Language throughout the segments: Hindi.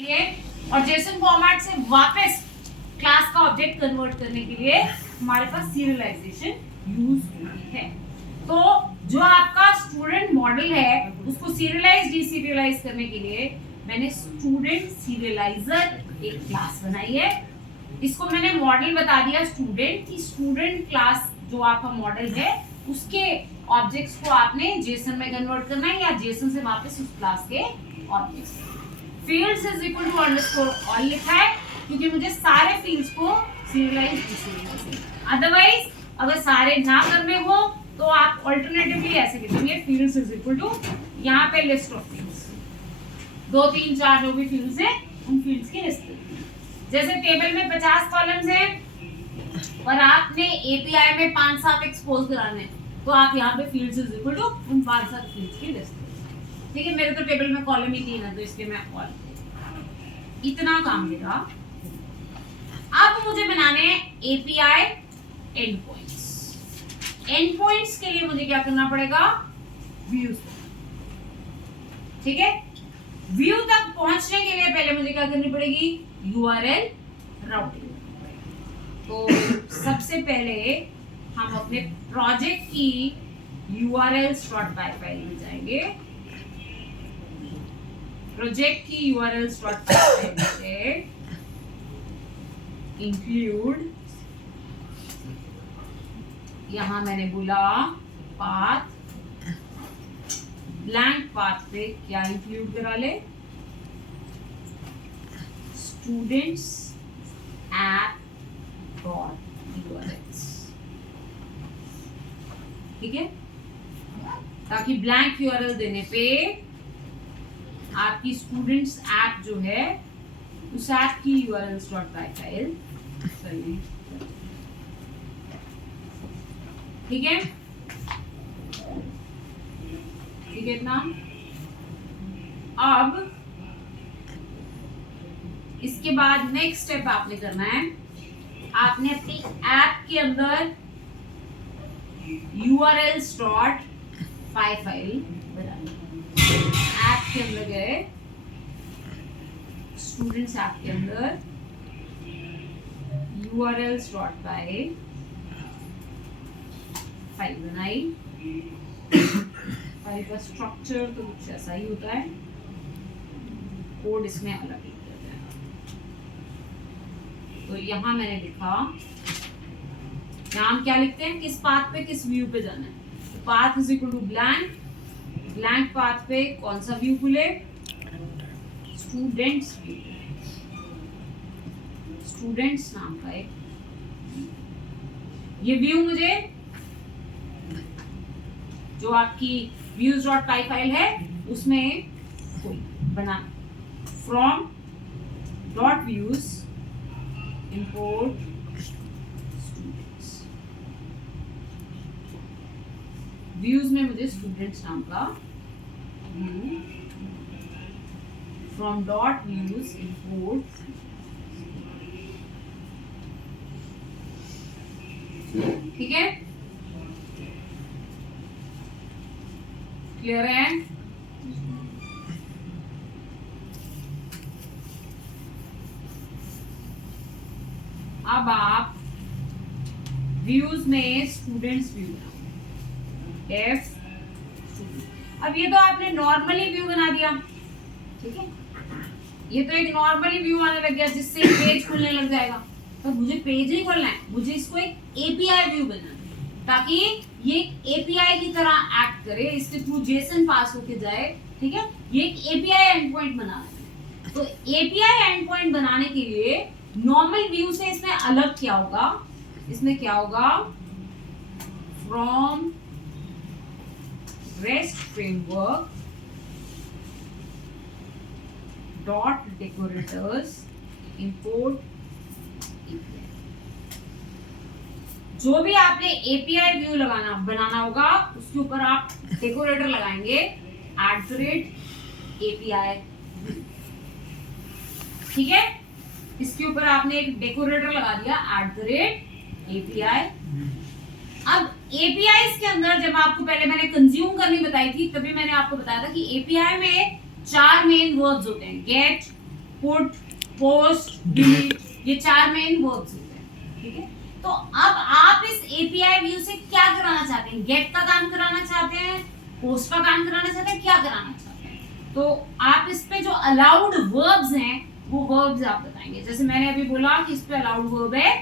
लिए और जेसन फॉर्मेट से वापस क्लास का ऑब्जेक्ट कन्वर्ट करने के लिए हमारे पास सीरियलाइजेशन यूज होती है। तो जो आपका स्टूडेंट मॉडल है उसको सीरियलाइज डीसीरियलाइज करने के लिए मैंने स्टूडेंट सीरियलाइजर एक क्लास बनाई है। इसको मैंने मॉडल बता दिया स्टूडेंट की, स्टूडेंट क्लास जो आपका मॉडल है उसके ऑब्जेक्ट्स को आपने जेसन में कन्वर्ट करना है या जेसन से वापस उस क्लास के objects. Fields is equal to underscore all लिखा है क्योंकि मुझे सारे फील्ड्स को सीरियलाइज डीसीरियलाइज। अदरवाइज अगर सारे ना करने हो तो आप अल्टरनेटिवली ऐसे लिखेंगे फील्ड्स इज इक्वल टू यहाँ पे लिस्ट ऑफ फील्ड्स, 2 3 4 जो भी फील्ड्स है उन फील्ड्स की लिस्ट। जैसे टेबल में 50 कॉलम्स हैं और आपने एपीआई में 5-7 एक्सपोज कराने तो आप यहाँ पे फील्ड्स इज इक्वल टू उन 5-7 फील्ड्स की लिस्ट। ठीक है, मेरे तो टेबल में कॉलम ही 3 है तो इसके मैं ऑल इतना काम देगा। अब मुझे बनाने हैं API and points. And points के लिए मुझे क्या करना पड़ेगा, व्यूज। ठीक है, व्यू तक पहुंचने के लिए पहले मुझे क्या करनी पड़ेगी, यूआरएल राउटिंग। तो सबसे पहले हम अपने प्रोजेक्ट की urls.py फाइल में जाएंगे। प्रोजेक्ट की urls.py से इंक्लूड, यहां मैंने बोला पाथ, ब्लैंक पाथ पे क्या इंक्लूड करा ले, स्टूडेंट्स ऐप डॉट यूआरएल्स। ठीक है, ताकि ब्लैंक यूआरएल देने पे आपकी स्टूडेंट्स ऐप जो है उस ऐप की urls.py फाइल चलिए। ठीक है, ठीक है इतना। अब इसके बाद नेक्स्ट स्टेप आपने करना है, आपने अपनी ऐप के अंदर urls.py फाइल बनानी। ऐप के अंदर गए, स्टूडेंट्स ऐप के अंदर urls.py फाइल बनाई। फाइल का स्ट्रक्चर तो कुछ ऐसा ही होता है, कोड इसमें अलग लिख दिया जाएगा। तो यहां मैंने लिखा, नाम क्या लिखते हैं, किस पाथ पे किस व्यू पे जाना है। तो path is equal to blank, blank path पे कौन सा व्यू खुले, स्टूडेंट्स व्यू, स्टूडेंट्स नाम का एक ये व्यू मुझे जो आपकी views.py फाइल है उसमें बना। From dot views import students, views में मुझे स्टूडेंट्स नाम का view, from dot views import. ठीक है, क्लियर है। अब आप व्यूज में स्टूडेंट्स व्यू, एफ अब ये तो आपने नॉर्मली व्यू बना दिया। ठीक है, ये तो एक नॉर्मली व्यू आने लग गया जिससे पेज खुलने लग जाएगा। तो मुझे पेज नहीं खोलना है, मुझे इसको एक एपीआई व्यू बनाना है ताकि ये एपीआई की तरह एक्ट करे, इसके थ्रू जेसन पास होके जाए। ठीक है, ये एक एपीआई एंड पॉइंट बनाना है। तो एपीआई एंड पॉइंट बनाने के लिए नॉर्मल व्यू से इसमें अलग क्या होगा, इसमें क्या होगा, from rest framework dot decorators import. जो भी आपने एपीआई व्यू बनाना होगा उसके ऊपर आप डेकोरेटर लगाएंगे @API। ठीक है, इसके ऊपर आपने एक डेकोरेटर लगा दिया @API। अब एपीआई के अंदर जब आपको पहले मैंने कंज्यूम करनी बताई थी तभी मैंने आपको बताया था कि एपीआई में 4 मेन वर्ड्स होते हैं, गेट, पुट, पोस्ट, डिलीट, ये 4 मेन वर्ब्स होते हैं, ठीक है। तो अब आप इस एपीआई व्यू से क्या कराना चाहते हैं? गेट का काम कराना चाहते हैं, पोस्ट का काम कराना चाहते हैं, क्या कराना चाहते हैं? तो आप इस पे जो अलाउड वर्ब्स हैं वो वर्ब्स आप बताएंगे। जैसे मैंने अभी बोला कि इस पे अलाउड वर्ब है,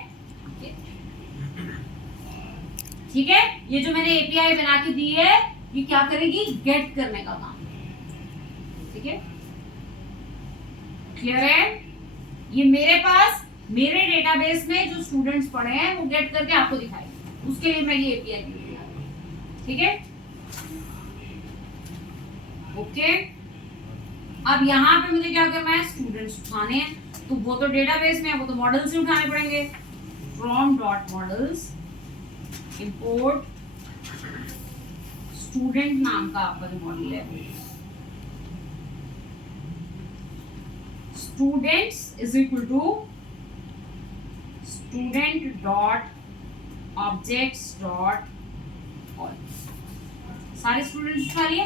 ठीक है। ये जो मैंने एपीआई बना के दी है ये क्या करेगी? गेट करने का काम, ठीक है। क्लियर है? ये मेरे पास मेरे डेटाबेस में जो स्टूडेंट्स पढ़े हैं वो गेट करके आपको दिखाएगी, उसके लिए मैं ये एपीआई दी है, ठीक है। ओके, अब यहाँ पे मुझे क्या करना है? स्टूडेंट्स उठाने हैं, तो वो तो डेटाबेस में है, वो तो मॉडल से उठाने पड़ेंगे। From dot models import student नाम का आपका जो मॉडल है, students is equal to student dot objects dot all. सारे स्टूडेंट्स उठा लिए,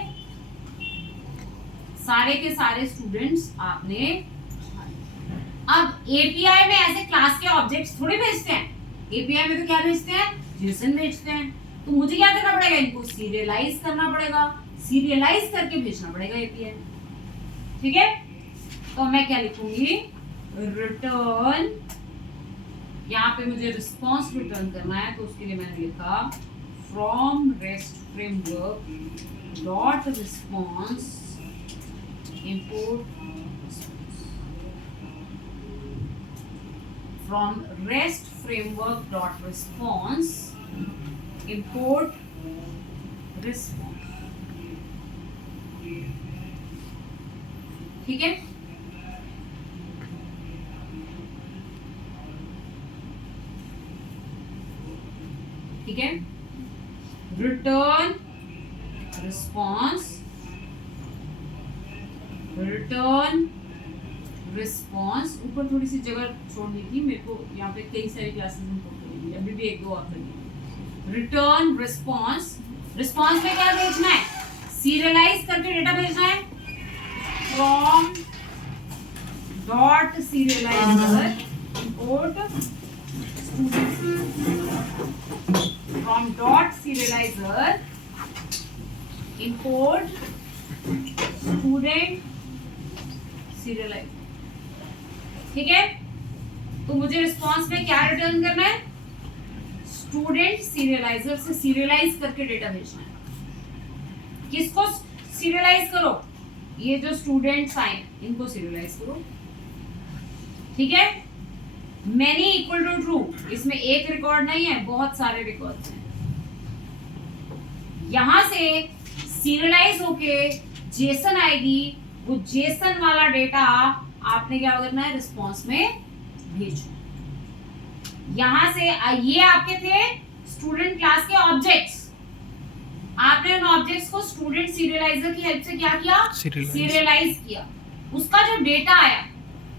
सारे के सारे स्टूडेंट्स आपने। अब एपीआई में ऐसे क्लास के ऑब्जेक्ट्स थोड़ी भेजते हैं, एपीआई में तो क्या भेजते हैं? जेसन भेजते हैं। तो मुझे क्या करना पड़ेगा? इनको सीरियलाइज करना पड़ेगा, सीरियलाइज करके भेजना पड़ेगा एपीआई, ठीक है। तो मैं क्या लिखूंगी? रिटर्न, यहाँ पे मुझे रिस्पॉन्स रिटर्न करना है, तो उसके लिए मैंने लिखा from rest framework dot response import from REST framework dot response import response, ठीक है। ठीक है, रिटर्न रिस्पॉन्स, रिटर्न रिस्पॉन्स। ऊपर थोड़ी सी जगह छोड़नी थी मेरे को, यहाँ पे कई सारी क्लासेस में पढ़ी, अभी भी एक दो और करनी। रिटर्न रिस्पॉन्स, रिस्पॉन्स में क्या भेजना है? सीरियलाइज करके डेटा भेजना है। From dot serialiser import from dot serialiser import student serialised, ठीक है। तो मुझे रिस्पॉन्स में क्या रिटर्न करना है? स्टूडेंट सीरियलाइजर से सीरियलाइज करके डेटा भेजना है। किसको सीरियलाइज करो? ये जो स्टूडेंट्स आए इनको सीरियलाइज करो, ठीक है। मैनी इक्वल टू ट्रू, इसमें एक रिकॉर्ड नहीं है, बहुत सारे रिकॉर्ड्स हैं। यहां से सीरियलाइज होके जेसन आएगी, वो जेसन वाला डेटा आपने क्या करना है? रिस्पॉन्स में भेजना। यहां से ये आपके थे स्टूडेंट क्लास के ऑब्जेक्ट्स, आपने उन ऑब्जेक्ट्स को स्टूडेंट सीरियलाइजर की हेल्प से क्या किया? सीरियलाइज किया। उसका जो डेटा आया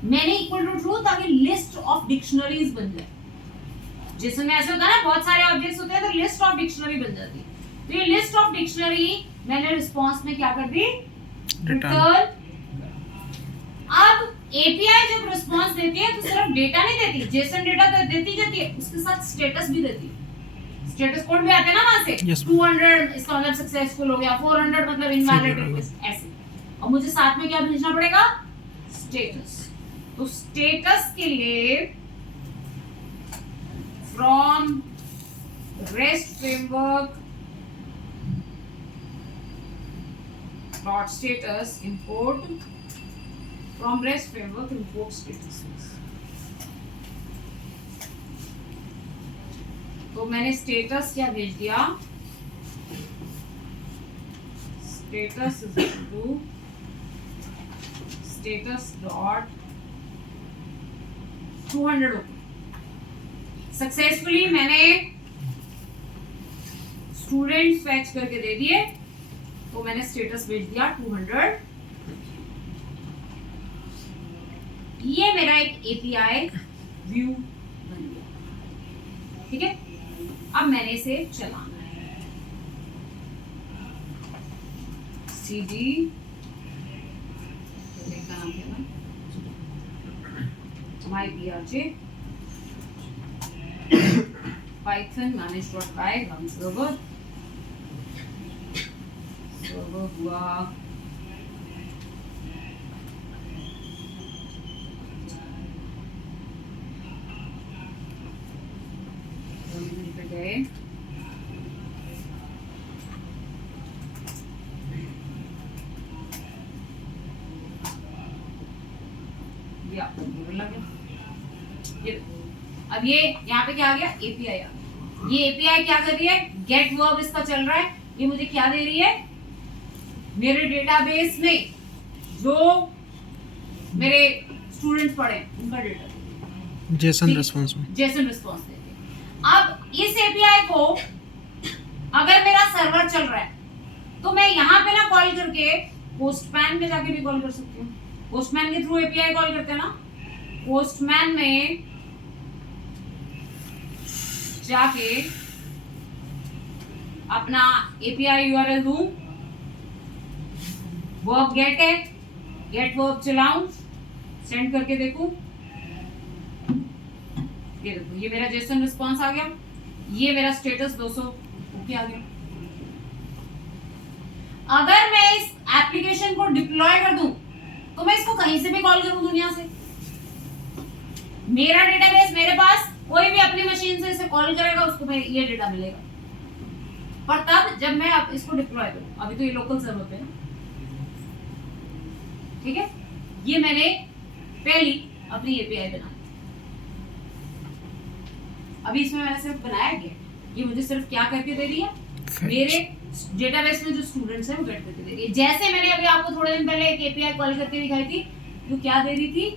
मैंने इक्वल टू ट्रू, ताकि लिस्ट ऑफ डिक्शनरीज बन जाए। जिसमें ऐसे होता है ना, बहुत सारे ऑब्जेक्ट्स होते हैं तो लिस्ट ऑफ डिक्शनरी बन जाती है। तो ये लिस्ट ऑफ डिक्शनरी मैंने रिस्पॉन्स में क्या कर दी? रिटर्न। अब एपीआई जब रिस्पॉन्स देती है तो सिर्फ डेटा नहीं देती, जेसन डेटा तो देती जाती है, उसके साथ स्टेटस भी देती है। स्टेटस कोड भी आते हैं ना वहां से, 200 इसका मतलब सक्सेसफुल हो गया, 400 मतलब इनवैलिड रिक्वेस्ट, ऐसे। और मुझे साथ में क्या भेजना पड़ेगा? स्टेटस। तो स्टेटस के लिए from rest framework dot status import from REST framework import status। तो मैंने स्टेटस क्या भेज दिया? Status is equal to status dot 200 successfully मैंने स्टूडेंट्स फैच करके दे दिए, तो मैंने स्टेटस भेज दिया 200। ये मेरा एक एपीआई व्यू बन गया, ठीक है। अब मैंने इसे चलाना है, CD का नाम क्या है? myprj python manage.py run server हुआ पे गए अब ये यहाँ पे क्या आ गया एपीआई आ गया। ये एपीआई क्या कर रही है गेट वर्ब इसका चल रहा है। ये मुझे क्या दे रही है मेरे डेटाबेस में जो मेरे स्टूडेंट्स पढ़े उनका डेटा जेसन रिस्पांस में जेसन रिस्पांस देती है। अब इस एपीआई को अगर मेरा सर्वर चल रहा है तो मैं यहाँ पे ना कॉल करके पोस्टमैन में जाके भी कॉल कर सकती हूँ। पोस्टमैन के थ्रू एपीआई कॉल करते हैं ना। पोस्टमैन में जाके अपना एपीआई यूआरएल दूं, वर्ब गेट है, गेट वर्ब चलाऊं, सेंड करके देखूं। ये देखो ये मेरा जेसन रिस्पांस आ गया। ये मेरा स्टेटस 200 ओके आ गया। अगर मैं इस एप्लीकेशन को डिप्लॉय कर दूं तो मैं इसको कहीं से भी कॉल करूं दुनिया से। मेरा डेटाबेस मेरे पास, कोई भी अपनी मशीन से इसे कॉल करेगा उसको मैं ये डेटा मिलेगा। पर तब जब मैं अब इसको डिप्लॉय करूं, अभी तो ये लोकल सर्वर पे है, ठीक है। ये मैंने पहली अपनी एपीआई बनाई। अभी इसमें मैंने सिर्फ बनाया गेट। ये मुझे सिर्फ क्या करके दे रही है मेरे डेटाबेस में जो स्टूडेंट्स हैं वो गेट करके दे रही है। जैसे मैंने अभी आपको थोड़े दिन पहले एक एपीआई कॉल करके दिखाई थी जो क्या दे रही थी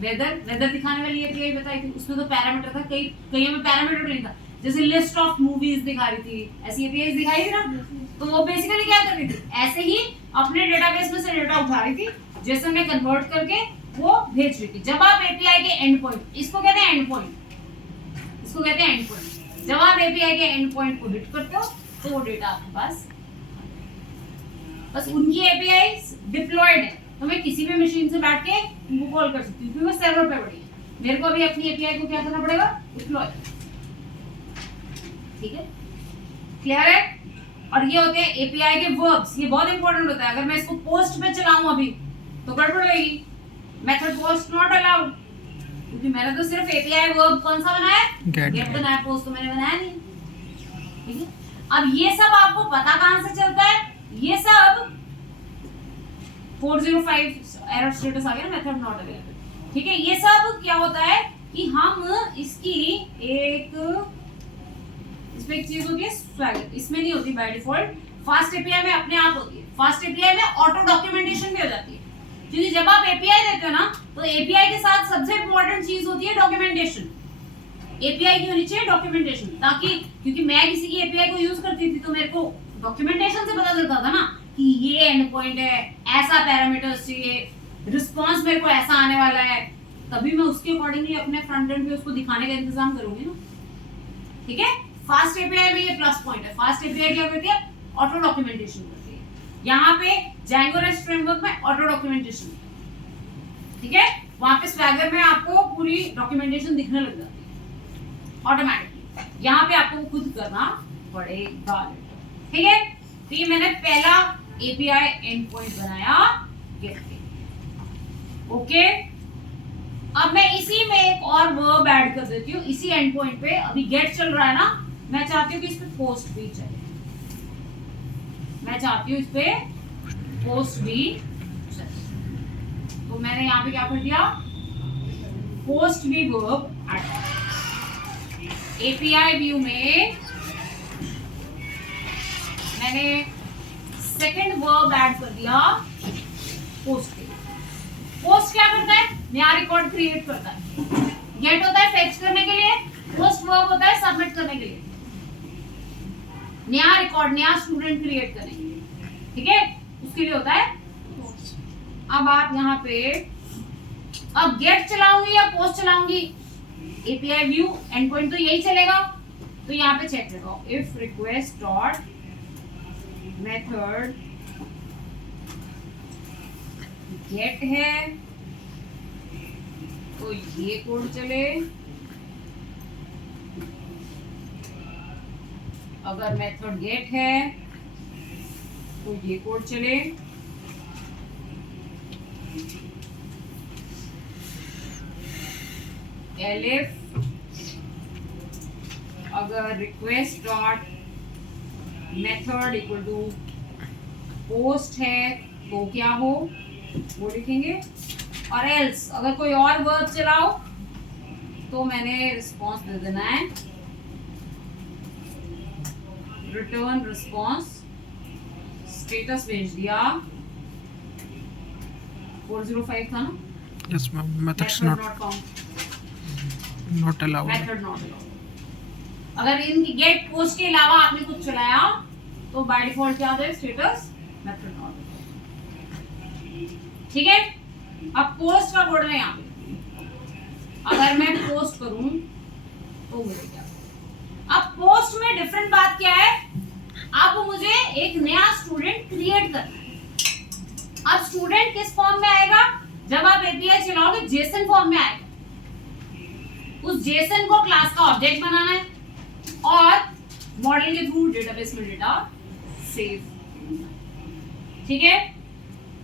वेदर दिखाने वाली एपीआई बताई थी। उसमें तो पैरामीटर था, कई में पैरामीटर नहीं था। जैसे लिस्ट ऑफ मूवीज दिखा रही थी, ऐसी एपीआई दिखाई थी ना। तो वो बेसिकली क्या कर रही थी ऐसे ही अपने डेटाबेस में से डेटा उठा रही थी, जेसन में कन्वर्ट करके वो भेज रही थी। जब आप एपीआई के एंड पॉइंट, इसको कहते हैं एंड पॉइंट, इसको कहते हैं एंड पॉइंट। जब आप एपीआई के एंड पॉइंट को हिट करते हो तो वो डेटा आपके पास, बस उनकी एपीआई डिप्लॉयड है तो मैं किसी भी मशीन से बैठ के उनको कॉल कर सकती हूँ क्योंकि वो सर्वर पे पड़ी है। मेरे को अभी अपनी एपीआई को क्या करना पड़ेगा डिप्लॉय। ठीक है, क्लियर है। और ये होते हैं एपीआई के वर्ब्स। ये बहुत इंपॉर्टेंट होता है। अगर मैं इसको पोस्ट पे चलाऊं अभी तो गड़बड़ होगी। मेथड पोस्ट नॉट अलाउड क्योंकि मैंने तो सिर्फ एपीआई वर्ब कौन सा बनाया गेट बनाया, पोस्ट तो मैंने बनाया नहीं। ठीक है, अब ये सब आपको पता कहां से चलता है, ये सब 405 एरर स्टेटस आ गया ना, मेथड नॉट अवेलेबल। ठीक है, ये सब क्या होता है कि हम इसकी इसमें एक चीज होती है स्वैगर, इसमें नहीं होती बाय डिफॉल्ट। फास्ट एपीआई में अपने आप होती है। फास्ट एपीआई में ऑटो डॉक्यूमेंटेशन भी हो जाती है क्योंकि जब आप एपीआई देते हो ना तो एपीआई के साथ सबसे इंपॉर्टेंट चीज होती है डॉक्यूमेंटेशन। एपीआई की होनी चाहिए डॉक्यूमेंटेशन, ताकि क्योंकि मैं किसी की एपीआई को यूज करती थी तो मेरे को डॉक्यूमेंटेशन से पता चलता था ना कि ये एंड पॉइंट है, ऐसा पैरामीटर्स चाहिए, रिस्पांस मेरे को ऐसा आने वाला है, तभी मैं उसके अकॉर्डिंगली अपने फ्रंट एंड पे उसको दिखाने का इंतजाम करूंगी ना। ठीक है, फास्ट एपीआई में ये प्लस पॉइंट है। फास्ट एपीआई क्या करती है ऑटो डॉक्यूमेंटेशन करती है। यहाँ पे Django REST फ्रेमवर्क में ऑटो डॉक्यूमेंटेशन, ठीक है, वहां पे स्वैगर में आपको पूरी डॉक्यूमेंटेशन दिखने लग जाती है ऑटोमेटिकली। यहाँ पे आपको खुद करना पड़ेगा। ठीक है, तो ये मैंने पहला एपीआई एंड पॉइंट बनाया गेट पे। ओके, अब मैं इसी में एक और वर्ब ऐड कर देती हूँ इसी एंड पॉइंट पे। अभी गेट चल रहा है ना, मैं चाहती हूँ कि इस पे पोस्ट भी चले। मैं चाहती हूँ इस पे पोस्ट भी चले, तो मैंने यहाँ पे क्या कर दिया पोस्ट भी वर्ब ऐड। एपीआई व्यू में मैंने सेकंड वर्ब ऐड कर दिया पोस्ट के। पोस्ट क्या करता है नया रिकॉर्ड क्रिएट करता है। गेट होता है फेच करने के लिए, पोस्ट वर्ब होता है सबमिट करने के लिए, नया रिकॉर्ड नया स्टूडेंट क्रिएट करने के लिए। ठीक है, उसके लिए होता है पोस्ट। अब आप यहाँ पे अब गेट चलाऊंगी या पोस्ट चलाऊंगी, एपीआई व्यू एंड पॉइंट तो यही चलेगा। तो यहाँ पे चेक लगाओ if request dot method get है तो ये कोड चले, अगर मेथड गेट है तो ये कोड चले, एलिफ अगर request dot method equal to post है तो क्या हो वो लिखेंगे, और एल्स अगर कोई और वर्ब चलाओ तो मैंने रिस्पॉन्स दे देना है, रिटर्न रिस्पॉन्स, स्टेटस भेज दिया, 405 था ना, yes ma'am, methods not allowed, method not allowed. अगर इन गेट पोस्ट के अलावा आपने कुछ चलाया तो बाय डिफॉल्ट क्या आता है, स्टेटस मेथड नॉट अलाउड। ठीक है, अब पोस्ट का कोड है यहाँ पे, अगर मैं पोस्ट करूं तो मुझे क्या, अब पोस्ट में डिफरेंट बात क्या है, अब मुझे एक नया स्टूडेंट क्रिएट करना है। अब स्टूडेंट किस फॉर्म में आएगा, जब आप एपीआई चलाओगे जेसन फॉर्म में आएगा, उस जेसन को क्लास का ऑब्जेक्ट बनाना है और मॉडल के थ्रू डेटाबेस में डेटा सेव। ठीक है,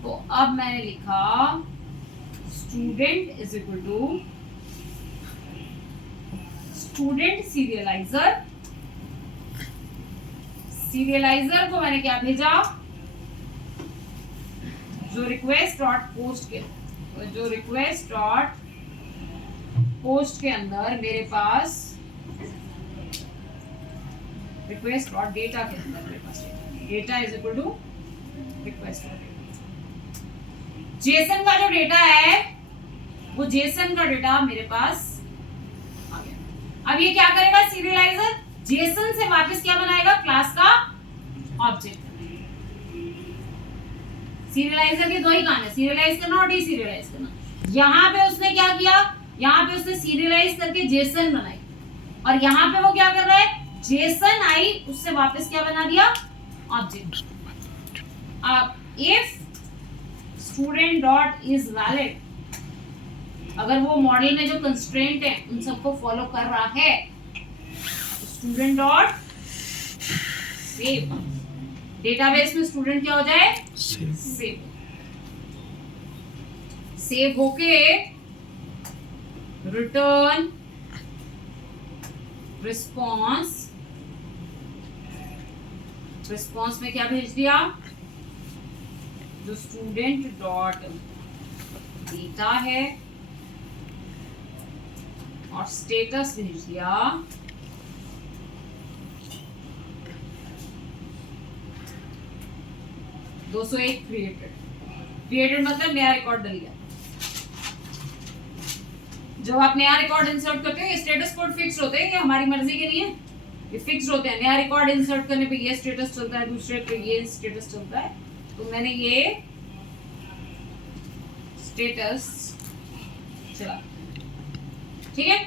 तो अब मैंने लिखा student is equal to student serializer, serializer को मैंने क्या भेजा, जो रिक्वेस्ट डॉट पोस्ट के, जो रिक्वेस्ट डॉट पोस्ट के अंदर मेरे पास रिक्वेस्ट डॉट डेटा के अंदर मेरे पास data is equal to request dot JSON का जो डेटा है वो जेसन का डेटा मेरे पास आ गया। अब ये क्या करेगा, सीरियलाइजर जेसन से वापस क्या बनाएगा, क्लास का ऑब्जेक्ट। सीरियलाइजर के दो ही काम है, सीरियलाइज करना और डीसीरियलाइज करना। यहाँ पे उसने क्या किया, यहाँ पे उसने सीरियलाइज करके जेसन बनाई, और यहाँ पे वो क्या कर रहा है, जेसन आई उससे वापस क्या बना दिया, ऑब्जेक्ट। अब if student dot is valid, अगर वो मॉडल में जो कंस्ट्रेंट है उन सबको फॉलो कर रहा है, स्टूडेंट डॉट सेव, डेटाबेस में स्टूडेंट क्या हो जाए, सेव, सेव होके रिटर्न रिस्पॉन्स, रिस्पॉन्स में क्या भेज दिया, जो स्टूडेंट डॉट डेटा है, और स्टेटस भेज दिया 201 क्रिएटेड। क्रिएटेड मतलब नया रिकॉर्ड डल गया। जब आप नया रिकॉर्ड इंसर्ट करते हो, ये स्टेटस कोड फिक्स होते हैं, ये हमारी मर्जी के नहीं है, ये फिक्स होते हैं। नया रिकॉर्ड इंसर्ट करने पे ये स्टेटस चलता है, दूसरे पे ये स्टेटस चलता है। तो मैंने ये स्टेटस चला, ठीक है।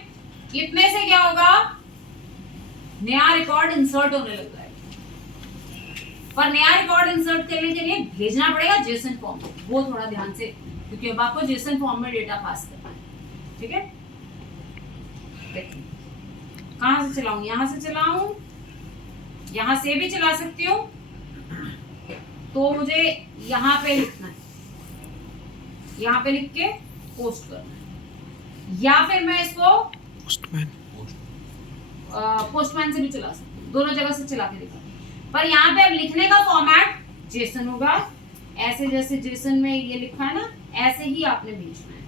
इतने से क्या होगा, नया रिकॉर्ड इंसर्ट होने लगता है। पर नया रिकॉर्ड इंसर्ट करने के लिए भेजना पड़ेगा जेसन फॉर्म में, वो थोड़ा ध्यान से, क्योंकि अब आपको जेसन फॉर्म में डेटा पास करना है, ठीक है। कहां से चलाऊं, यहां से चलाऊं, यहां से भी चला सकती हूँ। तो मुझे यहाँ पे लिखना है, यहाँ पे लिख के पोस्ट करना है, या फिर मैं इसको पोस्टमैन से भी चला सकती हूँ, दोनों जगह से चला के दिखा। पर यहाँ पे अब लिखने का फॉर्मेट जेसन होगा, ऐसे जैसे जेसन में ये लिखा है ना, ऐसे ही आपने भेजना है।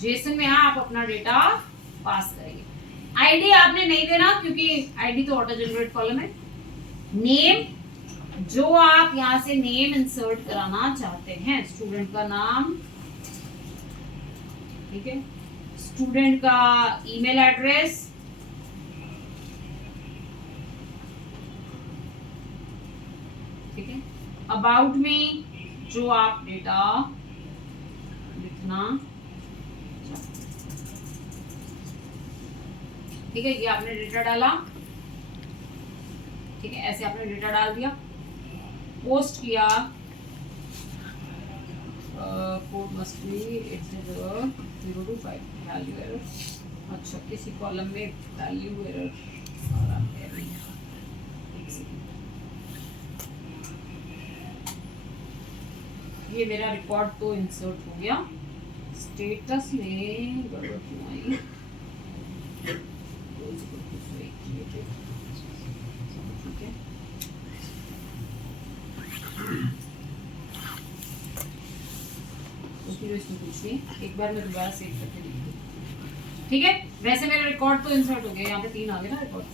जेसन में आप अपना डेटा पास करेंगे। आईडी आपने नहीं देना, क्योंकि आईडी तो ऑटो जनरेट कॉलम है। नेम, जो आप यहाँ से नेम इंसर्ट कराना चाहते हैं, स्टूडेंट का नाम, ठीक है, स्टूडेंट का ईमेल एड्रेस, ठीक है, अबाउट मी, जो आप डेटा लिखना, ठीक है, ये आपने डेटा डाला, ठीक है, ऐसे आपने डेटा डाल दिया, पोस्ट किया, code must B 0 to 5 value error. अच्छा, किसी कॉलम में वैल्यू एरर आ रहा है नहीं। एक सेकंड, ये मेरा रिकॉर्ड तो इंसर्ट हो गया, स्टेटस में गड़बड़ क्यों आई? ठीक है, फिर इसमें कुछ नहीं, एक बार मैं दोबारा सेव करके देखती हूँ। ठीक है, वैसे मेरा रिकॉर्ड तो इंसर्ट हो गया, यहाँ पे 3 आ गए ना रिकॉर्ड।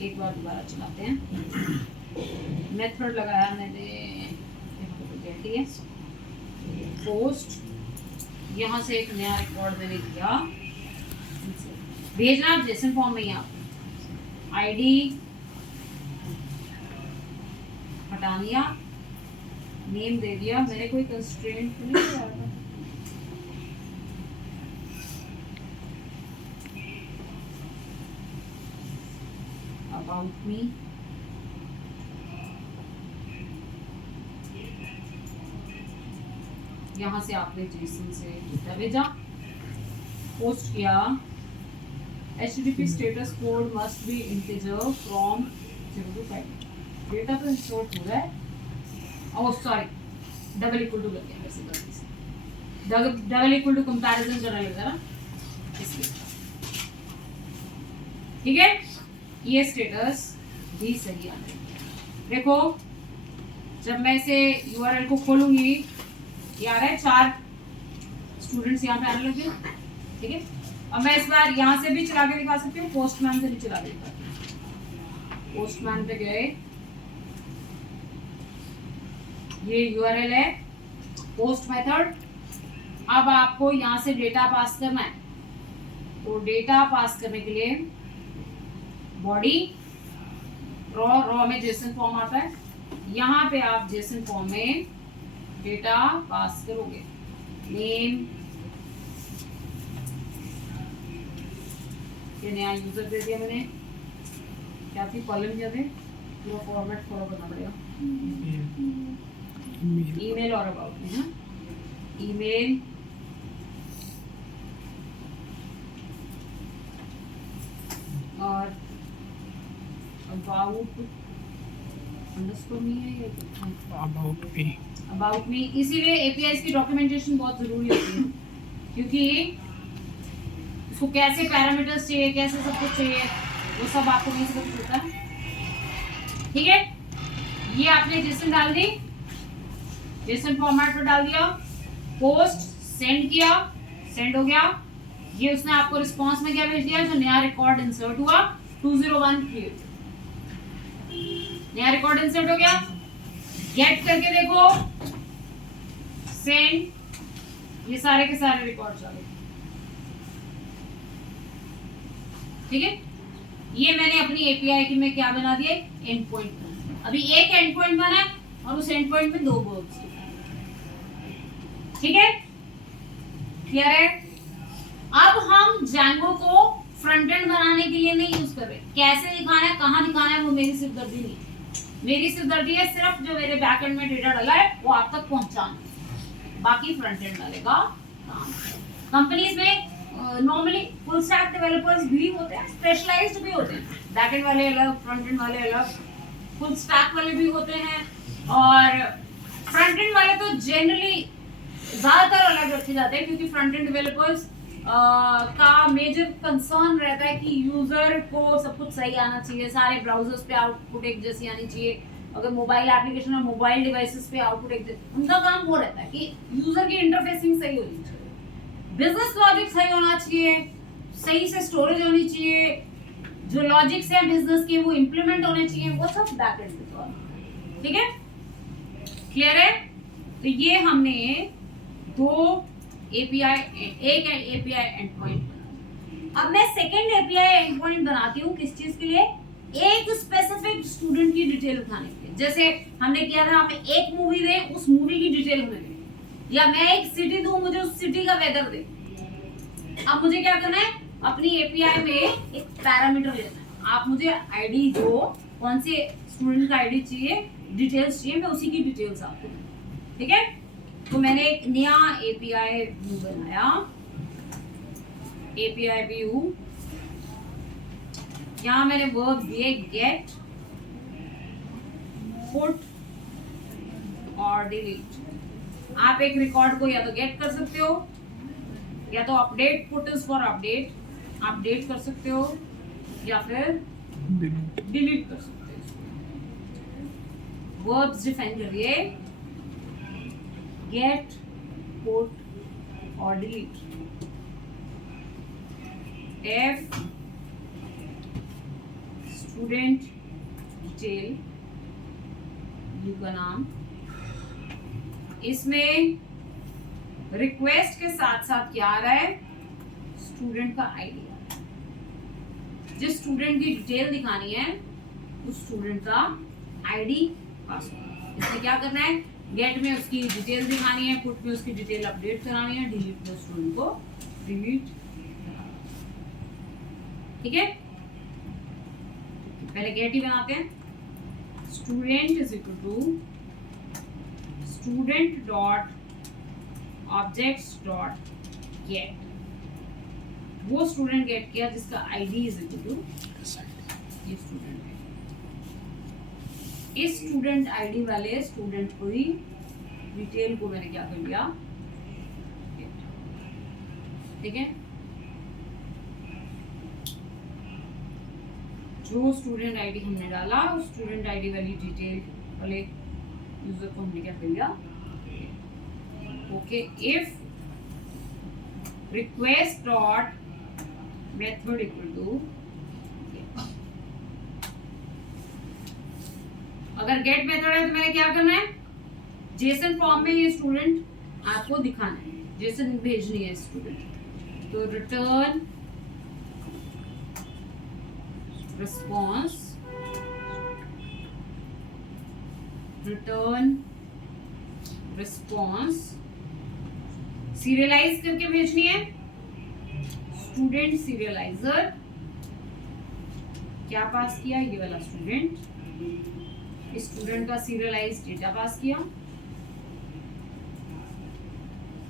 एक बार दोबारा चलाते हैं। मेथड लगाया मैंने, पोस्ट, यहाँ से एक नया रिकॉर्ड मैंने दिया, भेजना जेसन फॉर्म में। यहाँ आईडी हटा दिया, नेम दे दिया, मैंने कोई कंस्ट्रेंट नहीं दिया था। अबाउट मी, यहाँ से आपने जेसन से डेटा भेजा, पोस्ट किया, HTTP status code must be integer from 0 to 5। Data तो इंसर्ट हो रहा है, oh sorry, double equal to कर दिया वैसे गलती से, डबल इक्वल टू कंपैरिजन करना लगता ना इसलिए। ठीक है, ये स्टेटस भी सही आ रहा है। देखो, जब मैं इसे URL को खोलूंगी, ये आ रहा है 4 स्टूडेंट्स यहाँ पे आने लगे। ठीक है, अब मैं इस बार यहाँ से भी चला के दिखा सकती हूँ, पोस्टमैन से भी चला के दिखा सकती हूँ। पोस्टमैन पे गए, ये URL है पोस्ट मेथड। अब आपको यहाँ से डेटा पास करना है, तो डेटा पास करने के लिए बॉडी रॉ में जेसन फॉर्म आता है, यहाँ पे आप जेसन फॉर्म में डेटा पास करोगे। नेम, ये नया यूजर दे दिया मैंने, क्या थी कॉलम, क्या थे, पूरा फॉर्मेट फॉलो करना पड़ेगा। ईमेल और अबाउट में, हाँ, ईमेल और अबाउट अंडरस्कोर नहीं है, ये अबाउट मी। इसीलिए एपीआईज की डॉक्यूमेंटेशन बहुत जरूरी होती है, क्योंकि उसको कैसे पैरामीटर्स चाहिए, कैसे सब कुछ चाहिए, वो सब आपको नहीं से कुछ होता है। ठीक है, ये आपने जेसन डाल दी, जेसन फॉर्मेट में डाल दिया, पोस्ट सेंड किया, सेंड हो गया। ये उसने आपको रिस्पांस में क्या भेज दिया, जो नया रिकॉर्ड इंसर्ट हुआ 201 क्रिएट, नया रिकॉर्ड इंसर्ट हो गया। गेट करके देखो, सेंड, ये सारे के सारे रिकॉर्ड चालू। ठीक है, ये मैंने अपनी एपीआई की में क्या बना दिया, एंड पॉइंट। अभी एक एंड पॉइंट बना है और उस एंड पॉइंट में 2 वर्ब्स। ठीक है, क्लियर है? अब हम जैंगो को फ्रंट एंड बनाने के लिए नहीं यूज कर रहे, कैसे दिखाना है, कहाँ दिखाना है, वो मेरी सिरदर्दी नहीं है। मेरी सिरदर्दी है सिर्फ जो मेरे बैक एंड में डेटा डाला है वो आप तक पहुंचाना, बाकी फ्रंट एंड वाले का काम। कंपनीज में नॉर्मली फुल स्टैक डेवलपर्स भी होते हैं, स्पेशलाइज्ड भी होते हैं, बैक एंड वाले अलग, फ्रंट एंड वाले अलग, फुल स्टैक वाले भी होते हैं। और फ्रंट एंड वाले तो जनरली ज्यादातर अलग रखे जाते हैं, क्योंकि फ्रंट एंड डेवलपर्स का मेजर कंसर्न रहता है कि यूजर को सब कुछ सही आना चाहिए, सारे ब्राउजर्स पे आउटपुट एक जैसी आनी चाहिए। अगर मोबाइल एप्लीकेशन और मोबाइल डिवाइसेस पे आउटपुट एक जैसी, उनका काम वो रहता है कि यूजर की इंटरफेसिंग सही होनी चाहिए, बिजनेस लॉजिक सही होना चाहिए, सही से स्टोरेज होनी चाहिए, जो लॉजिक्स है बिजनेस के वो इम्प्लीमेंट होने चाहिए, वो सब बैक एंड पे तो। ठीक है, क्लियर है? तो ये हमने 2 एपीआई, एक एपीआई एंड पॉइंट बना। अब मैं सेकंड एपीआई एंड पॉइंट बनाती हूँ किस चीज के लिए, एक स्पेसिफिक स्टूडेंट की डिटेल उठाने के लिए। जैसे हमने किया था, हमें एक मूवी दे, उस मूवी की डिटेल हमें दे, या मैं एक सिटी दूं, मुझे उस सिटी का वेदर दे। अब मुझे क्या करना है, अपनी एपीआई में एक पैरामीटर लेना है। आप मुझे आईडी, जो कौन से स्टूडेंट का आईडी चाहिए, डिटेल्स चाहिए, मैं उसी की डिटेल्स आपको दूं। ठीक है। तो मैंने एक नया एपीआई व्यू बनाया, एपीआई व्यू। यहां मैंने वर्ब दिए गेट, पुट और डिलीट। आप एक रिकॉर्ड को या तो गेट कर सकते हो, या तो update, put is for update, update कर सकते हो, या फिर डिलीट कर सकते हो। वर्ब्स डिफाइन करिए, गेट, पुट और delete. F student detail, you का नाम। इसमें रिक्वेस्ट के साथ साथ क्या आ रहा है, स्टूडेंट का आईडी। जिस स्टूडेंट की डिटेल दिखानी है उस स्टूडेंट का आईडी पास होगा। इसमें क्या करना है, गेट में उसकी डिटेल दिखानी है, पुट में उसकी डिटेल अपडेट करानी है, डिलीट में स्टूडेंट को डिलीट। ठीक है, पहले गेट ही बनाते हैं। Student is equal to student dot objects dot get. वो स्टूडेंट गेट किया जिसका आईडी इज इक्वल टू ये स्टूडेंट है। इस स्टूडेंट आईडी वाले स्टूडेंट को ही डिटेल को मैंने क्या कर लिया, ठीक है। जो स्टूडेंट आईडी हमने डाला उस स्टूडेंट आईडी वाली डिटेल वाले यूजर को हमने क्या कर लिया, okay. If request dot method equal to, अगर गेट मेथड है तो मैंने क्या करना है, जेसन फॉर्म में ये स्टूडेंट आपको दिखाना है, जेसन भेजनी है स्टूडेंट। तो return response, return response serialised करके भेजनी है। स्टूडेंट सीरियलाइजर क्या पास किया, ये वाला स्टूडेंट, इस स्टूडेंट का सीरियलाइज डेटा पास किया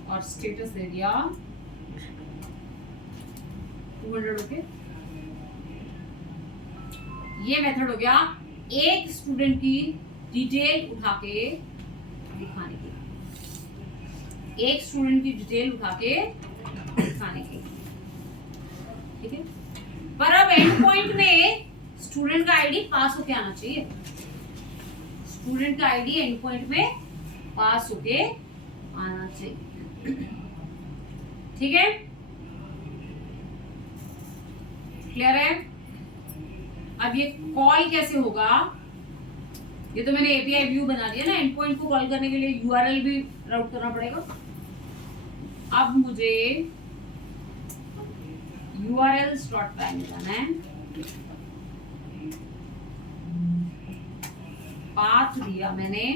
और स्टेटस दे दिया 200। ओके, ये मेथड हो गया एक स्टूडेंट की डिटेल उठा के दिखाने के लिए, एक स्टूडेंट की डिटेल उठा के दिखाने के लिए, ठीक है। पर अब एंड पॉइंट में स्टूडेंट का आईडी पास होके आना चाहिए। स्टूडेंट का आईडी एंड पॉइंट में पास होके आना चाहिए, ठीक है। क्लियर है। अब ये कॉल कैसे होगा, ये तो मैंने एपीआई व्यू बना दिया ना, एंड पॉइंट को कॉल करने के लिए यूआरएल भी राउट करना पड़ेगा। अब मुझे urls.py में जाना है, पाथ दिया मैंने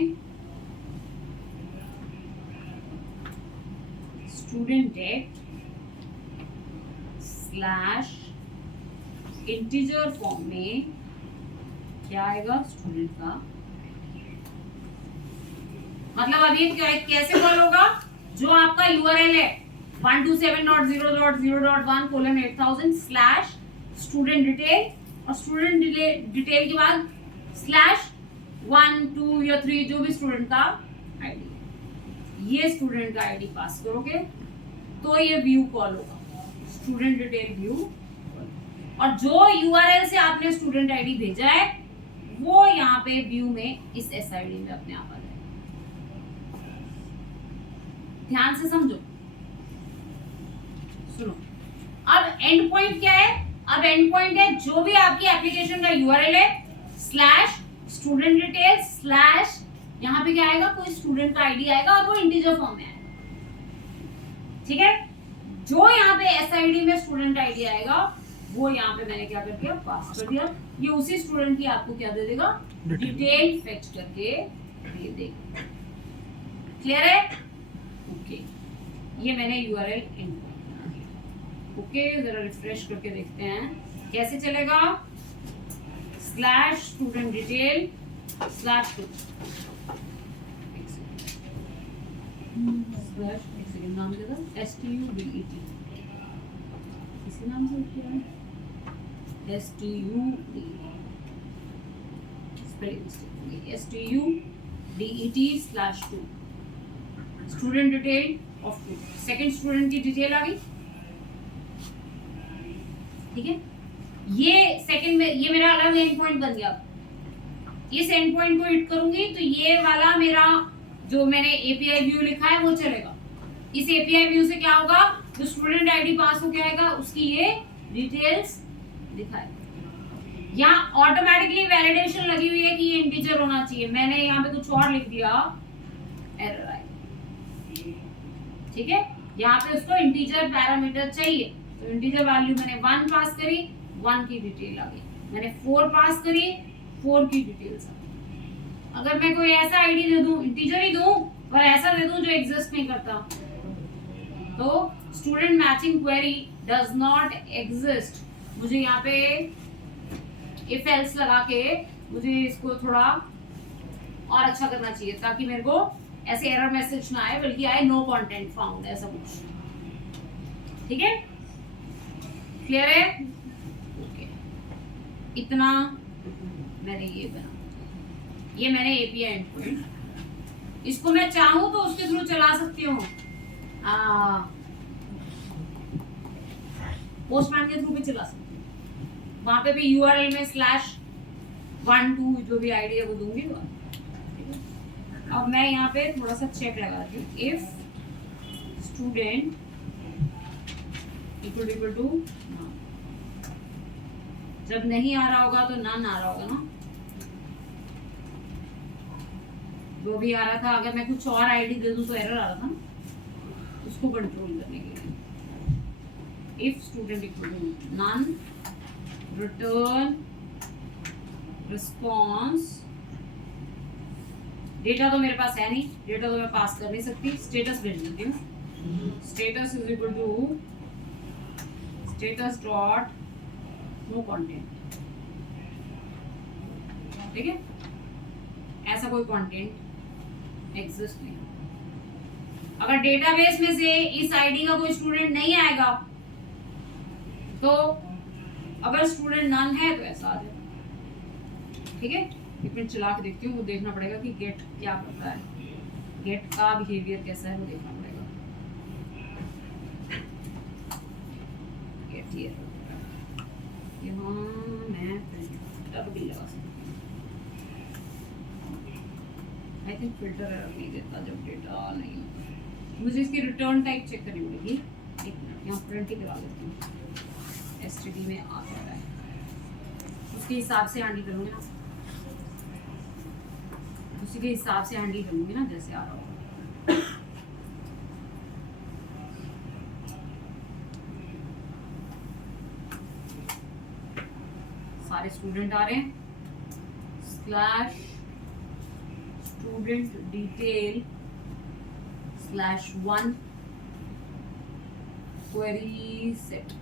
student date slash integer form में क्या आएगा, स्टूडेंट का। मतलब अब ये कैसे कॉल होगा, जो आपका यूआरएल है 127.0.0.1:8000 स्लैश स्टूडेंट डिटेल, और स्टूडेंट डिटेल के बाद स्लैश 1, 2 या 3 जो भी स्टूडेंट का आईडी है, ये स्टूडेंट का आईडी पास करोगे तो ये व्यू कॉल होगा, स्टूडेंट डिटेल व्यू। और जो यूआरएल से आपने स्टूडेंट आईडी भेजा है वो यहाँ पे व्यू में इस एसआईडी में अपने आप आ जाएगा। ध्यान से समझो, सुनो। अब एंड पॉइंट क्या है, अब एंड पॉइंट है जो भी आपकी एप्लीकेशन का यूआरएल है स्लैश स्टूडेंट डिटेल स्लैश, यहाँ पे क्या आएगा, कोई स्टूडेंट का आईडी आएगा और वो इंटीजर फॉर्म में आएगा, ठीक है। जो यहाँ पे एसआईडी में स्टूडेंट आईडी आएगा वो यहाँ पे मैंने क्या कर दिया, पास कर दिया। ये उसी स्टूडेंट की आपको क्या दे देगा, डिटेल फेच करके दे देगा। क्लियर है। ओके, ये मैंने यूआरएल इनपुट बना दिया। ओके, जरा रिफ्रेश करके देखते हैं कैसे चलेगा। Slash student detail slash slash एक सेकंड नाम क्या था STUDET इसी नाम से किया है STUDET spelling mistake STUDET/2 student detail of 2 second student की डिटेल आ गई ठीक है ये सेकंड में ये मेरा अलग एंड पॉइंट बन गया इस एंड पॉइंट को हिट करूंगी तो ये वाला मेरा जो मैंने एपीआई व्यू लिखा है वो चलेगा इस एपीआई व्यू से क्या होगा जो स्टूडेंट आईडी पास हो आएगा उसकी ये डिटेल्स दिखाएगा यहाँ ऑटोमेटिकली वैलिडेशन लगी हुई है कि ये इंटीजर होना चाहिए मैंने यहाँ पे कुछ और लिख दिया एरर आई ठीक है यहाँ पे उसको इंटीजर पैरामीटर चाहिए तो इंटीजर वैल्यू मैंने 1 पास करी 1 की डिटेल आ गई मैंने 4 पास करी 4 की डिटेल्स आ गई अगर मैं कोई ऐसा आईडी दे दूं इंटीजर ही दूं और ऐसा दे दूं जो एग्जिस्ट नहीं करता तो student matching query does not exist मुझे यहाँ पे इफ एल्स लगा के मुझे इसको थोड़ा और अच्छा करना चाहिए ताकि मेरे को ऐसे एरर मैसेज ना आए बल्कि आए नो कंटेंट फाउंड ऐसा कुछ ठीक है क्लियर है ओके इतना मैंने ये बना ये मैंने एपीआई एंडपॉइंट इसको मैं चाहूं तो उसके थ्रू चला सकती हूँ पोस्टमैन के थ्रू भी चला सकती हूँ वहां पे भी यूआरएल में /1 2 जो भी आईडी है वो दूंगी तो अब मैं यहाँ पे थोड़ा सा चेक लगाती हूँ इफ स्टूडेंट इक्वल टू जब नहीं आ रहा होगा तो नन आ रहा होगा ना जो भी आ रहा था अगर मैं कुछ और आईडी दे दूं तो एरर आ रहा था उसको कंट्रोल करने के लिए if student equal to none return response data तो मेरे पास है नहीं डेटा तो मैं पास कर नहीं सकती स्टेटस भेज देती हूँ status is equal to status dot no content ठीक है ऐसा कोई कंटेंट एग्जिस्ट नहीं अगर डेटाबेस में से इस आईडी का कोई स्टूडेंट नहीं आएगा तो अगर स्टूडेंट नन है तो ऐसा आ जाएगा ठीक है एक मिनट चला के देखती हूँ वो देखना पड़ेगा कि गेट क्या करता है गेट का बिहेवियर कैसा है वो देखना पड़ेगा गेट हियर यहाँ मैं फिल्टर भी लगा सकती हूँ आई थिंक फिल्टर नहीं देता जब डेटा नहीं होता मुझे इसकी रिटर्न टाइप चेक करनी पड़ेगी एक मिनट यहाँ प्रिंट ही करा लेती हूँ एसटीडी में आ रहा है उसके हिसाब से हैंडल करूँगी ना उसी के हिसाब से हैंडल करूँगी ना जैसे आ रहा होगा सारे स्टूडेंट आ रहे हैं slash student detail /1 query set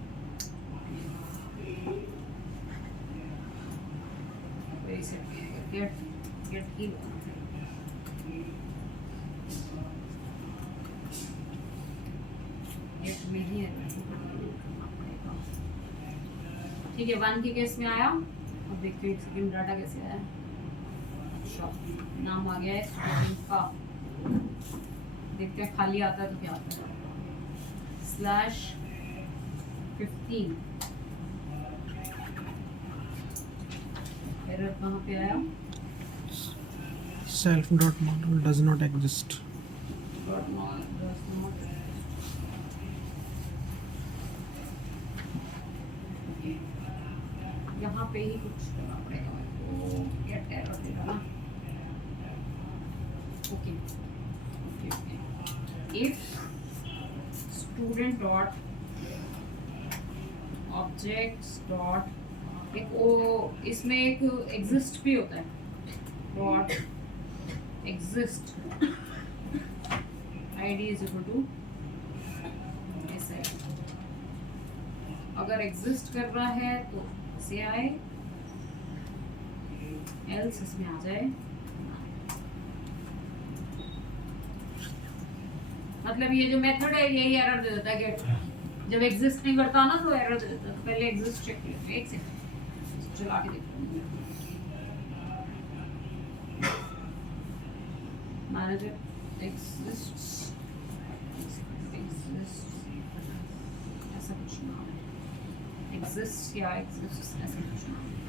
query set get की गेट में ही है ठीक है 1 के केस में आया अब देखते हैं सेकंड डाटा कैसे आया अच्छा नाम आ गया है स्टूडेंट का देखते हैं खाली आता है तो क्या आता है /15 एरर कहाँ पे आया self dot model does not exist does not यहाँ पे ही कुछ करना पड़ेगा मेरे को गेट एरर देगा ना okay if student dot objects dot एक वो इसमें एक exist भी होता है dot exist id is equal to ऐसे अगर exist कर रहा है तो इसे आए else इसमें आ जाए मतलब ये जो मेथड है यही एरर दे देता है गेट। जब एग्जिस्ट नहीं करता ना तो एरर दे देता है। तो पहले एग्जिस्ट चेक कर लेते हैं, एक सेकंड चला के देखते हैं। मैनेजर एग्जिस्ट्स ऐसा कुछ नाम है, एग्जिस्ट या एग्जिस्ट ऐसा कुछ नाम है।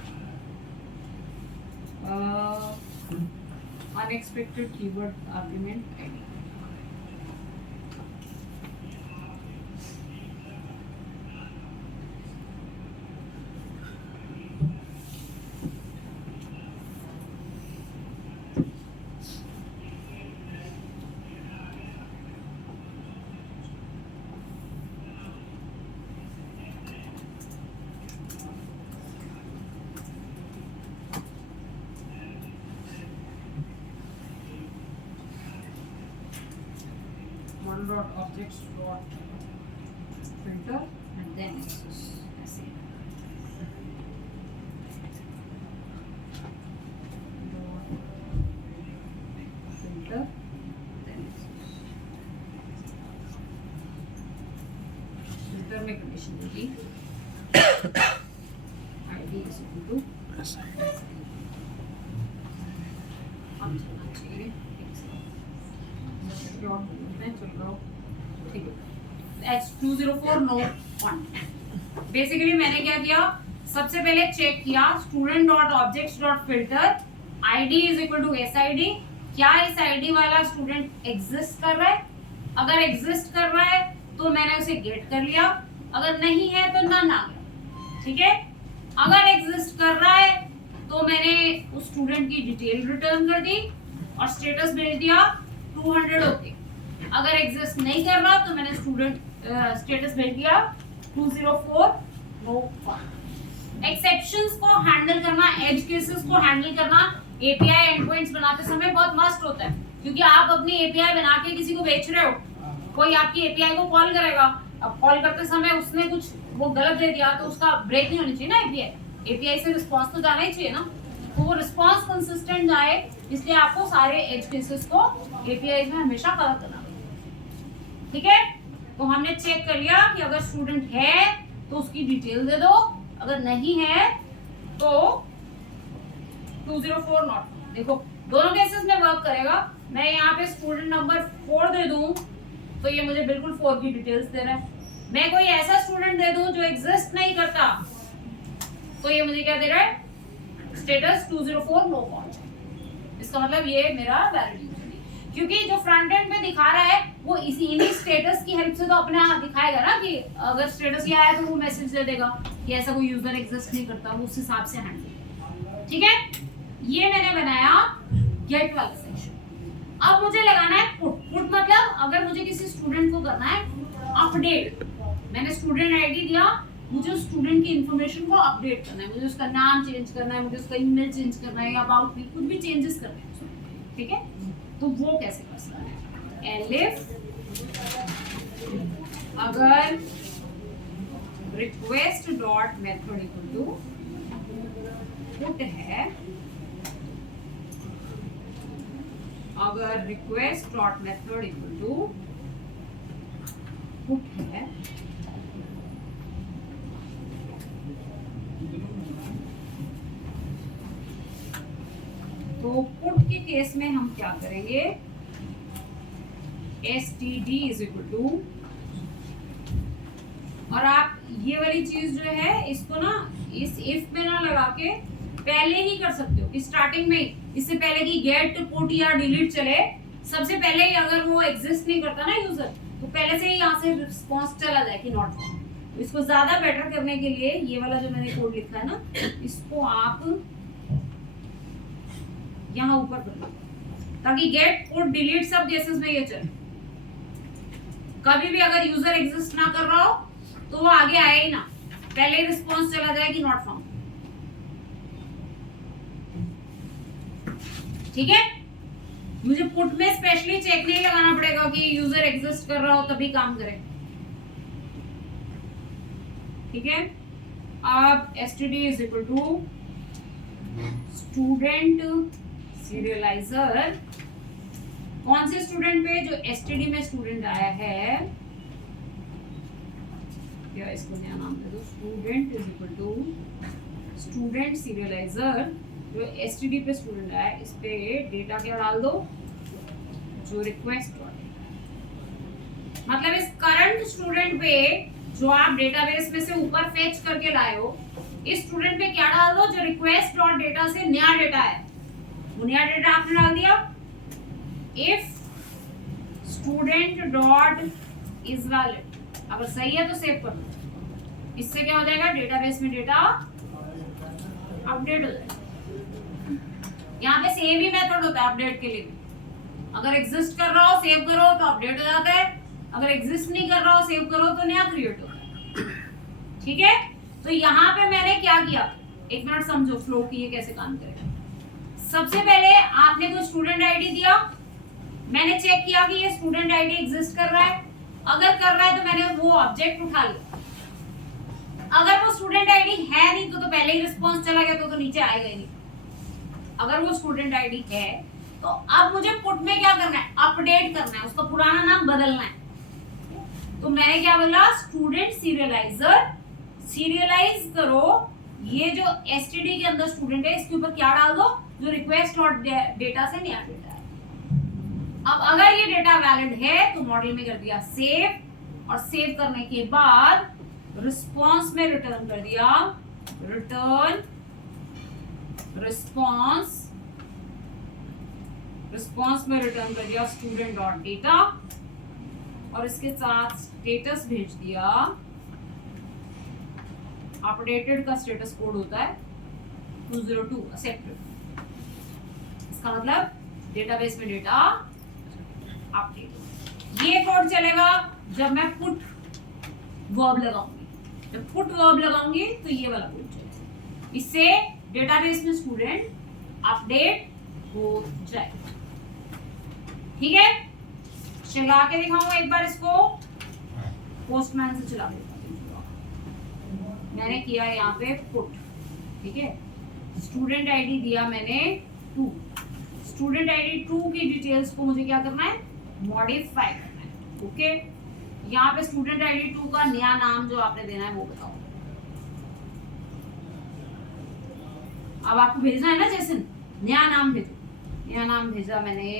Unexpected keyword argument ID. One dot objects dot filter and then access ऐसे dot filter then access filter में condition होगी ID is equal to Yes. अब चलना चाहिए dot ठीक है। H204 no one. बेसिकली मैंने क्या किया, सबसे पहले चेक किया student dot objects dot filter ID is equal to SID. क्या इस आईडी वाला स्टूडेंट एग्जिस्ट कर रहा है? अगर एग्जिस्ट कर रहा है तो मैंने उसे गेट कर लिया, अगर नहीं है तो नन आ गया। ठीक है, अगर एग्जिस्ट कर रहा है तो मैंने उस स्टूडेंट की डिटेल रिटर्न कर दी और स्टेटस भेज दिया 200 ओके। अगर एग्जिस्ट नहीं कर रहा तो मैंने स्टूडेंट स्टेटस भेज दिया 204 नो फन। एक्सेप्शंस को हैंडल करना, एज केसेस को हैंडल करना एपीआई एंडपॉइंट्स बनाते समय बहुत मस्ट होता है, क्योंकि आप अपनी एपीआई बना के किसी को बेच रहे हो, कोई आपकी एपीआई को कॉल करेगा, अब कॉल करते समय उसने कुछ वो गलत दे दिया तो उसका ब्रेक नहीं होना चाहिए ना एपीआई। एपीआई से रिस्पांस तो जाना ही चाहिए ना, तो वो रिस्पांस कंसिस्टेंट जाए, इसलिए आपको सारे एज केसेस को एपीआई में हमेशा कवर करना। ठीक है, तो हमने चेक कर लिया कि अगर स्टूडेंट है तो उसकी डिटेल दे दो, अगर नहीं है तो 204 नॉट। देखो दोनों केसेस में वर्क करेगा। मैं यहाँ पे स्टूडेंट नंबर 4 दे दूं तो ये मुझे बिल्कुल 4 की डिटेल्स दे रहा है। मैं कोई ऐसा स्टूडेंट दे दूं जो एग्जिस्ट नहीं करता तो ये मुझे क्या दे रहा है, स्टेटस 204 नो पहुंच। इसका मतलब ये मेरा वैलिड यूजर नहीं, क्योंकि जो फ्रंट एंड पे दिखा रहा है वो इन्हीं स्टेटस की हेल्प से तो अपने आप दिखाएगा ना कि अगर स्टेटस ये आया तो वो मैसेज दे देगा कि ऐसा कोई यूजर एग्जिस्ट नहीं करता, वो उस हिसाब से हैंडल। ठीक है, ये मैंने बनाया गेट वाला सेक्शन। अब मुझे लगाना है पुट। पुट मतलब अगर मुझे किसी स्टूडेंट को करना है अपडेट, मैंने स्टूडेंट आईडी दिया, मुझे उस स्टूडेंट की इंफॉर्मेशन को अपडेट करना है, मुझे उसका नाम चेंज करना है, मुझे उसका ईमेल चेंज करना है, अबाउट मी कुछ भी चेंजेस करने हैं। ठीक है, तो वो कैसे कर सकते हैं? एलिफ अगर request dot method equal to put है, अगर request dot method equal to put है तो पुट के केस में हम क्या करेंगे, std इज इक्वल टू, और आप ये वाली चीज जो है इसको ना इस इफ में ना लगा के पहले ही कर सकते हो कि स्टार्टिंग में ही, इससे पहले कि गेट पुट या डिलीट चले, सबसे पहले ही अगर वो एग्जिस्ट नहीं करता ना यूजर तो पहले से ही यहाँ से रिस्पॉन्स चला जाए कि नॉट फाउंड। इसको ज्यादा बेटर करने के लिए ये वाला जो मैंने कोड लिखा है ना, इसको आप यहाँ ऊपर कर लो ताकि गेट पुट डिलीट सब केसेस में ये चले। कभी भी अगर यूजर एग्जिस्ट ना कर रहा हो तो वो आगे आए ही ना, पहले ही रिस्पॉन्स चला जाए कि नॉट फाउंड। ठीक है, मुझे पुट में स्पेशली चेक नहीं लगाना पड़ेगा कि यूजर एग्जिस्ट कर रहा हो तभी काम करे। ठीक है, अब std is equal to student serializer कौन से स्टूडेंट पे? जो एसटीडी में स्टूडेंट आया है, या इसको नया नाम दे दो, student is equal to student serializer. जो एसटीडी पे स्टूडेंट आया है, इस पे डेटा क्या डाल दो? जो रिक्वेस्ट वाले, मतलब इस करंट स्टूडेंट पे जो आप डेटाबेस में से ऊपर फेच करके लाए हो, इस स्टूडेंट पे क्या डाल दो? जो रिक्वेस्ट डॉट डेटा से नया डेटा है, वो नया डेटा आपने डाल दिया। If student dot is valid, अगर सही है तो सेव कर दो। इससे क्या हो जाएगा? डेटाबेस में डेटा अपडेट हो जाएगा। यहाँ पे सेम ही मेथड होता है अपडेट के लिए भी। अगर एग्जिस्ट कर रहा हो सेव करो तो अपडेट हो जाता है, अगर एग्जिस्ट नहीं कर रहा हो सेव करो तो नया क्रिएट होता है। ठीक है, तो यहाँ पे मैंने क्या किया, एक मिनट समझो फ्लो की ये कैसे काम करेगा। सबसे पहले आपने कोई स्टूडेंट आईडी दिया, मैंने चेक किया कि ये स्टूडेंट आईडी एग्जिस्ट कर रहा है। अगर कर रहा है तो मैंने वो ऑब्जेक्ट उठा लिया। अगर वो स्टूडेंट आईडी है नहीं तो पहले ही रिस्पॉन्स चला गया तो नीचे आएगा ही नहीं। अगर वो स्टूडेंट आईडी है तो अब मुझे पुट में क्या करना है? अपडेट करना है, उसका पुराना नाम बदलना है। तो मैंने क्या बोला? स्टूडेंट सीरियलाइजर, सीरियलाइज करो ये जो एसटीडी के अंदर स्टूडेंट है, इसके ऊपर क्या डाल दो? जो रिक्वेस्ट और डेटा से नया डेटा है। अब अगर ये डेटा वैलिड है तो मॉडल में कर दिया सेव, और सेव करने के बाद रिस्पॉन्स में रिटर्न कर दिया रिटर्न रिस्पॉन्स, रिस्पॉन्स में रिटर्न कर दिया स्टूडेंट डॉट डेटा, और इसके साथ स्टेटस भेज दिया। अपडेटेड का स्टेटस कोड होता है 202 एक्सेप्टेड। इसका मतलब डेटाबेस में डेटा अपडेट। ये कोड चलेगा जब मैं पुट वर्ब लगाऊंगी। जब पुट वर्ब लगाऊंगी तो ये वाला कोड चलेगा। इससे डेटाबेस में स्टूडेंट अपडेट हो जाएगा। ठीक है, चला के दिखाऊंगा एक बार इसको, पोस्टमैन से चला के मैंने किया यहाँ पे पुट। ठीक है, स्टूडेंट आईडी दिया मैंने 2, स्टूडेंट आईडी 2 की डिटेल्स को मुझे क्या करना है? मॉडिफाई करना है। ओके, यहाँ पे स्टूडेंट आईडी 2 का नया नाम जो आपने देना है वो बताओ। अब आपको भेजना है ना जैसन, नया नाम भेजो। नया नाम भेजा मैंने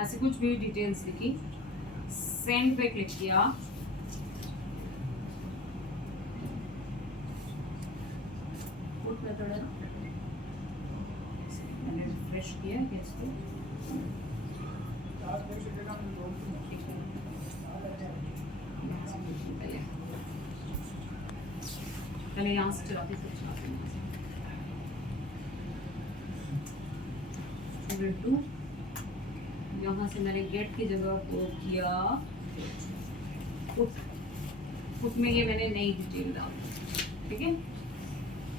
ऐसे कुछ भी डिटेल्स लिखी, सेंड पे क्लिक किया। पुट मेथड है, मैंने रिफ्रेश किया गैस पे। पहले यहाँ से चलाते स्टूडेंट 2, यहाँ से मैंने गेट की जगह को किया पुट। पुट में ये मैंने नई डिटेल डाली। ठीक है,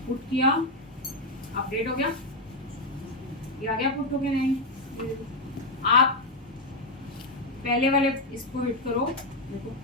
पुट किया, अपडेट हो गया, ये आ गया पुट हो गया। नहीं, आप पहले वाले इसको हिट करो, देखो